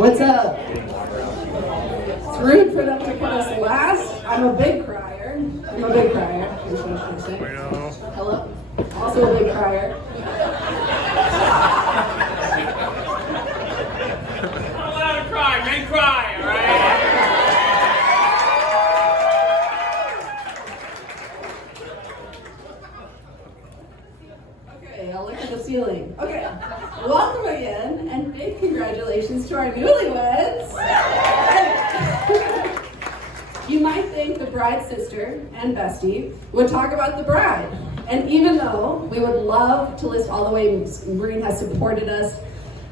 What's up? It's rude for them to put us last. I'm a big crier. Hello? Also a big crier. Not allowed to cry, men cry, alright? Okay, I'll look at the ceiling. Okay, welcome again, and big congratulations to our newlyweds. You might think the bride's sister and bestie would talk about the bride. And even though we would love to list all the ways Maureen has supported us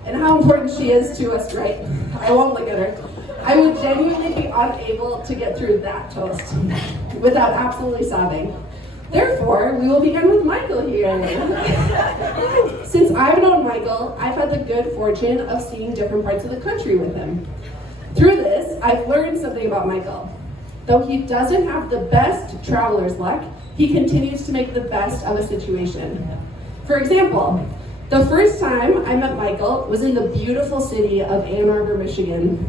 and how important she is to us, right? I won't look at her. I would genuinely be unable to get through that toast without absolutely sobbing. Therefore, we will begin with Michael here. Since I've known Michael, I've had the good fortune of seeing different parts of the country with him. Through this, I've learned something about Michael. Though he doesn't have the best traveler's luck, he continues to make the best of a situation. For example, the first time I met Michael was in the beautiful city of Ann Arbor, Michigan.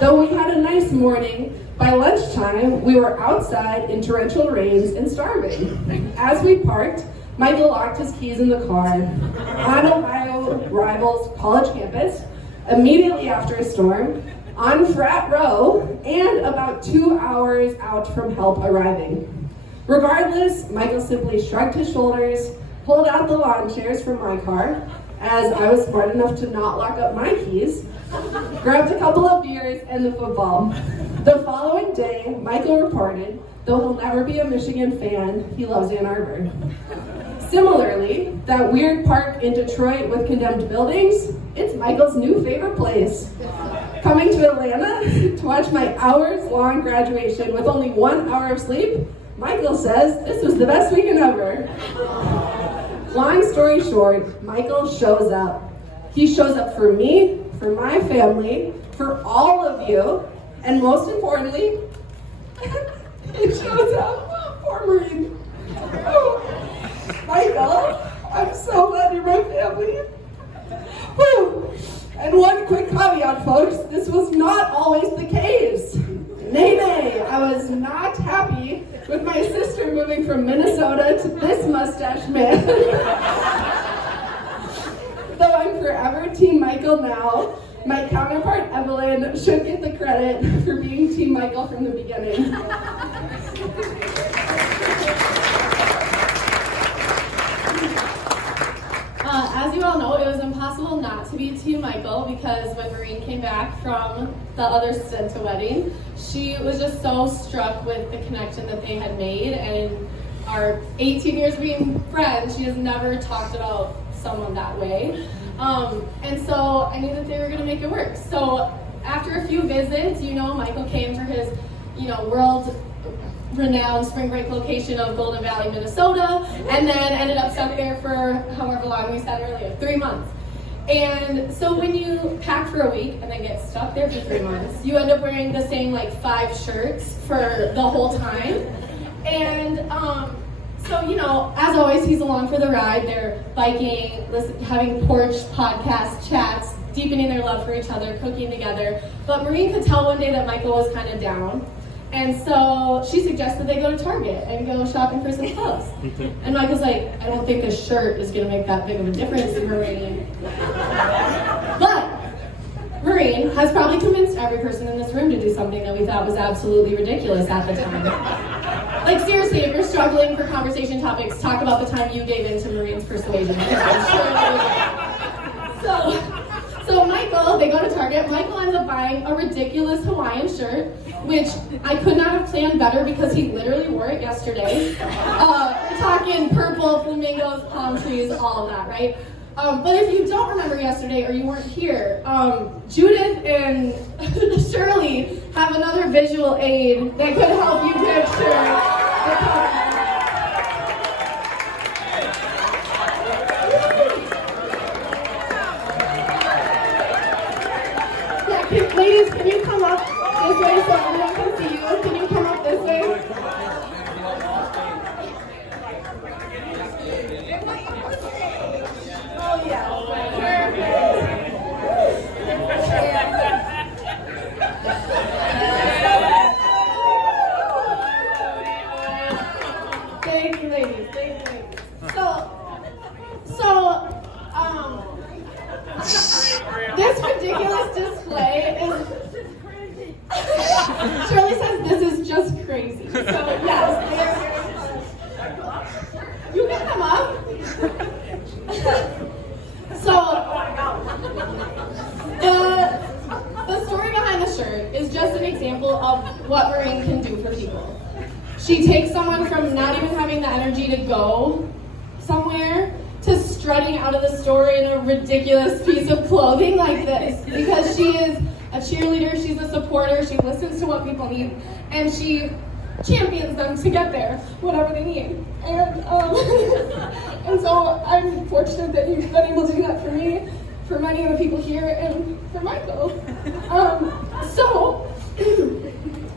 Though we had a nice morning, by lunchtime, we were outside in torrential rains and starving. As we parked, Michael locked his keys in the car on Ohio Rival's college campus, immediately after a storm, on Frat Row, and about 2 hours out from help arriving. Regardless, Michael simply shrugged his shoulders, pulled out the lawn chairs from my car, as I was smart enough to not lock up my keys, grabbed a couple of beers and the football. The following day, Michael reported, though he'll never be a Michigan fan, he loves Ann Arbor. Similarly, that weird park in Detroit with condemned buildings, it's Michael's new favorite place. Coming to Atlanta to watch my hours-long graduation with only 1 hour of sleep, Michael says this was the best weekend ever. Long story short, Michael shows up. He shows up for me, for my family, for all of you, and most importantly, he shows up for Maureen. Michael, I'm so glad you're my family. Whew. And one quick caveat, folks, this was not always the case. Nay, I was not happy with my sister moving from Minnesota to this mustache man. Though I'm forever Team Michael now, my counterpart Evelynne should get the credit for being Team Michael from the beginning. As you all know, it was impossible not to be Team Michael because when Maureen came back from the other Senta wedding, she was just so struck with the connection that they had made, and in our 18 years being friends, she has never talked about someone that way. And so I knew that they were going to make it work. So after a few visits, Michael came for his, world-renowned spring break location of Golden Valley, Minnesota, and then ended up stuck there for however long we said earlier, 3 months. And so when you pack for a week and then get stuck there for 3 months, you end up wearing the same 5 shirts for the whole time. And so, as always, he's along for the ride. They're biking, having porch podcast chats, deepening their love for each other, cooking together. But Maureen could tell one day that Michael was kind of down. And so she suggested they go to Target and go shopping for some clothes. And Michael's like, I don't think a shirt is going to make that big of a difference, Maureen. But Maureen has probably convinced every person in this room to do something that we thought was absolutely ridiculous at the time. Seriously, if you're struggling for conversation topics, talk about the time you gave in to Maureen's persuasion. So Michael, they go to Target. Michael ends up buying a ridiculous Hawaiian shirt, which I could not have planned better because he literally wore it yesterday. We're talking purple, flamingos, palm trees, all of that, right? But if you don't remember yesterday or you weren't here, Judith and Shirley have another visual aid that could help you picture the color. Ladies, can you come up this way so everyone can see you? Can you come up this way? Oh yeah, perfect. ridiculous display is. Shirley says this is just crazy. So yes, you can come up. So the story behind the shirt is just an example of what Maureen can do for people. She takes someone from not even having the energy to go somewhere to strutting out of the store in a ridiculous piece of clothing like this, because she is a cheerleader, she's a supporter, she listens to what people need, and she champions them to get there, whatever they need. And and so I'm fortunate that you've been able to do that for me, for many of the people here, and for Michael. So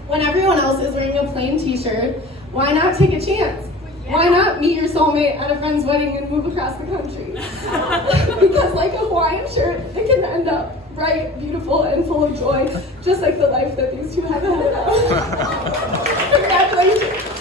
when everyone else is wearing a plain t-shirt, why not take a chance? Why not meet your soulmate at a friend's wedding and move across the country? Because like a Hawaiian shirt, it can end up bright, beautiful, and full of joy, just like the life that these two have ahead of them. Congratulations.